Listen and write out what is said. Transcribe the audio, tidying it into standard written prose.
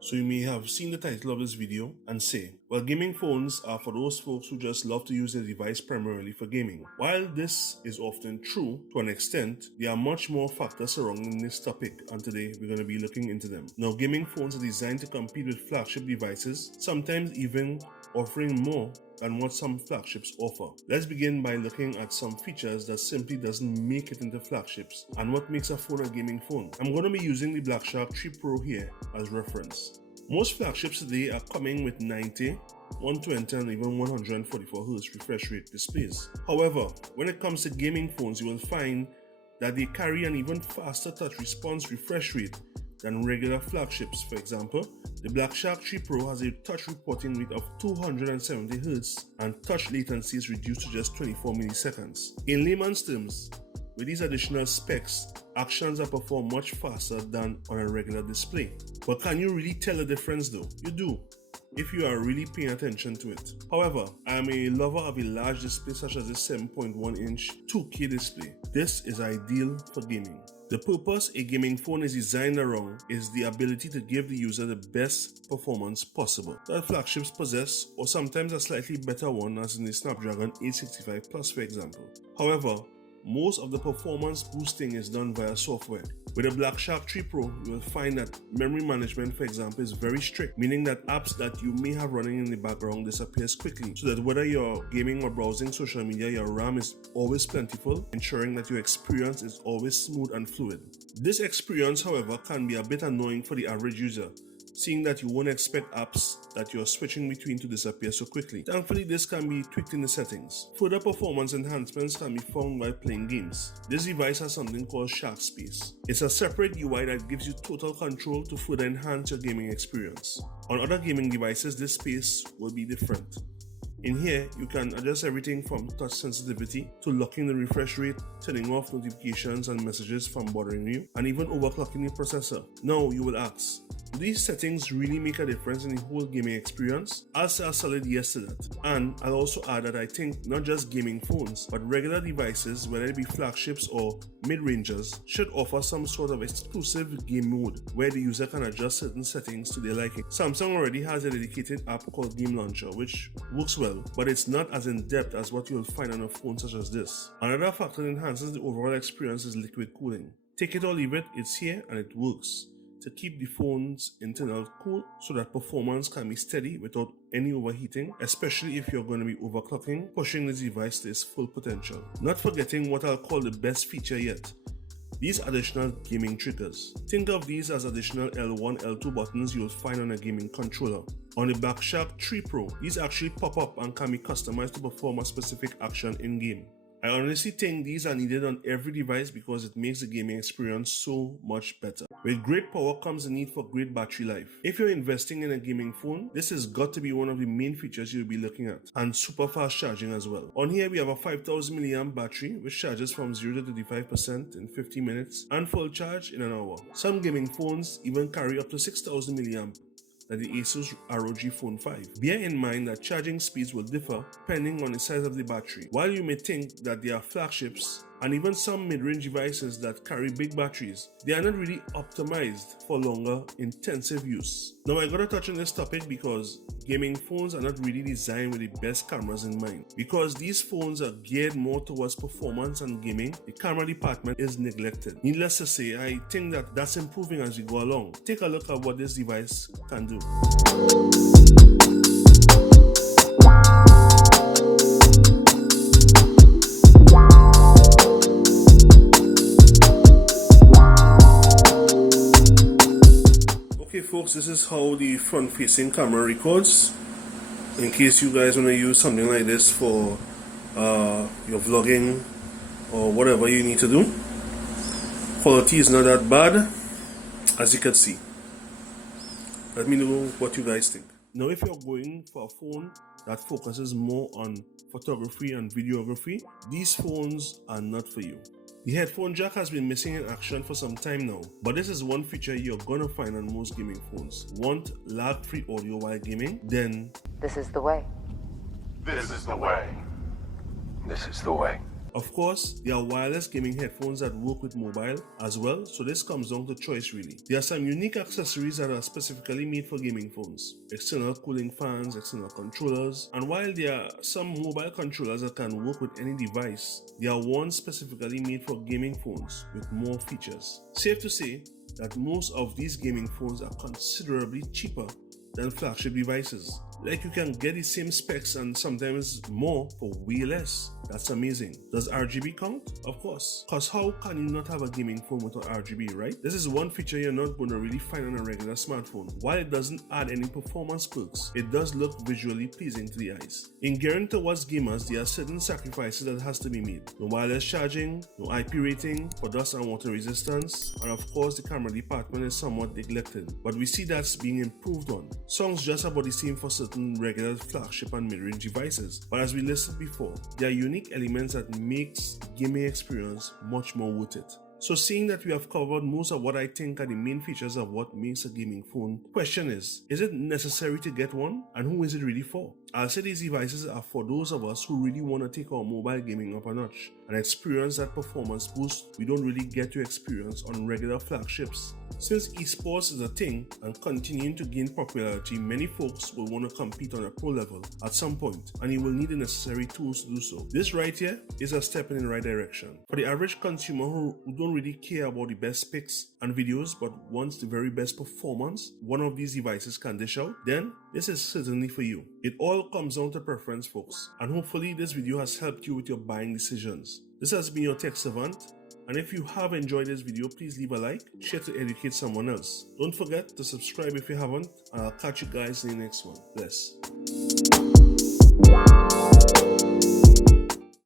So you may have seen the title of this video and say, well, gaming phones are for those folks who just love to use their device primarily for gaming. While this is often true to an extent, there are much more factors surrounding this topic, and today we're going to be looking into them. Now, gaming phones are designed to compete with flagship devices, sometimes even offering more than what some flagships offer. Let's begin by looking at some features that simply doesn't make it into flagships and what makes a phone a gaming phone. I'm going to be using the blackshark 3 Pro here as reference. Most flagships today are coming with 90, 120 and even 144Hz refresh rate displays. However, when it comes to gaming phones, you will find that they carry an even faster touch response refresh rate than regular flagships. For example, the blackshark 3 Pro has a touch reporting rate of 270Hz and touch latency is reduced to just 24 milliseconds. In layman's terms, with these additional specs, actions are performed much faster than on a regular display. But can you really tell the difference though? You do, if you are really paying attention to it. However, I am a lover of a large display such as this 7.1 inch 2K display. This is ideal for gaming. The purpose a gaming phone is designed around is the ability to give the user the best performance possible that flagships possess, or sometimes a slightly better one as in the Snapdragon 865 Plus for example. However, most of the performance boosting is done via software. With the blackshark 3 Pro, you will find that memory management, for example, is very strict, meaning that apps that you may have running in the background disappears quickly, so that whether you're gaming or browsing social media, your RAM is always plentiful, ensuring that your experience is always smooth and fluid. This experience, however, can be a bit annoying for the average user, seeing that you won't expect apps that you're switching between to disappear so quickly. Thankfully, this can be tweaked in the settings. Further performance enhancements can be found while playing games. This device has something called Shark Space. It's a separate UI that gives you total control to further enhance your gaming experience. On other gaming devices, this space will be different. In here, you can adjust everything from touch sensitivity to locking the refresh rate, turning off notifications and messages from bothering you, and even overclocking the processor. Now you will ask, do these settings really make a difference in the whole gaming experience? I'll say a solid yes to that. And I'll also add that I think not just gaming phones, but regular devices, whether it be flagships or mid-rangers, should offer some sort of exclusive game mode where the user can adjust certain settings to their liking. Samsung already has a dedicated app called Game Launcher, which works well, but it's not as in-depth as what you'll find on a phone such as this. Another factor that enhances the overall experience is liquid cooling. Take it or leave it, it's here and it works to keep the phone's internal cool so that performance can be steady without any overheating, especially if you're going to be overclocking, pushing this device to its full potential. Not forgetting what I'll call the best feature yet, these additional gaming triggers. Think of these as additional L1, L2 buttons you'll find on a gaming controller. On the blackshark 3 Pro, these actually pop up and can be customized to perform a specific action in-game. I honestly think these are needed on every device because it makes the gaming experience so much better. With great power comes the need for great battery life. If you're investing in a gaming phone, this has got to be one of the main features you'll be looking at, and super fast charging as well. On here we have a 5000 mAh battery which charges from 0 to 35% in 50 minutes and full charge in an hour. Some gaming phones even carry up to 6000 mAh. Like the Asus ROG Phone 5. Bear in mind that charging speeds will differ depending on the size of the battery. While you may think that there are flagships and even some mid-range devices that carry big batteries, they are not really optimized for longer, intensive use. Now I gotta touch on this topic because gaming phones are not really designed with the best cameras in mind. Because these phones are geared more towards performance and gaming, the camera department is neglected. Needless to say, I think that that's improving as we go along. Take a look at what this device can do. Okay folks, this is how the front-facing camera records. In case you guys want to use something like this for your vlogging or whatever you need to do. Quality is not that bad, as you can see. Let me know what you guys think. Now if you're going for a phone that focuses more on photography and videography, these phones are not for you. The headphone jack has been missing in action for some time now, but this is one feature you're gonna find on most gaming phones. Want lag-free audio while gaming? Then this is the way. This is the way. This is the way. Of course, there are wireless gaming headphones that work with mobile as well, so this comes down to choice really. There are some unique accessories that are specifically made for gaming phones. External cooling fans, external controllers, and while there are some mobile controllers that can work with any device, there are ones specifically made for gaming phones with more features. Safe to say that most of these gaming phones are considerably cheaper than flagship devices. Like you can get the same specs and sometimes more for way less. That's amazing. Does RGB count? Of course. Cause how can you not have a gaming phone without RGB, right? This is one feature you're not going to really find on a regular smartphone. While it doesn't add any performance perks, it does look visually pleasing to the eyes. In gearing towards gamers, there are certain sacrifices that has to be made. No wireless charging, no IP rating for dust and water resistance, and of course the camera department is somewhat neglected. But we see that's being improved on. Sounds just about the same for certain regular flagship and mid-range devices, but as we listed before, there are unique elements that makes the gaming experience much more worth it. So seeing that we have covered most of what I think are the main features of what makes a gaming phone, question is it necessary to get one, and who is it really for? I'll say these devices are for those of us who really want to take our mobile gaming up a notch and experience that performance boost we don't really get to experience on regular flagships. Since esports is a thing and continuing to gain popularity, many folks will want to compete on a pro level at some point, and you will need the necessary tools to do so. This right here is a step in the right direction. For the average consumer who don't really care about the best pics and videos but wants the very best performance one of these devices can dish out, then this is certainly for you. It all comes down to preference, folks, and hopefully this video has helped you with your buying decisions. This has been your tech savant, and if you have enjoyed this video, please leave a like, share to educate someone else. Don't forget to subscribe if you haven't, and I'll catch you guys in the next one. Bless.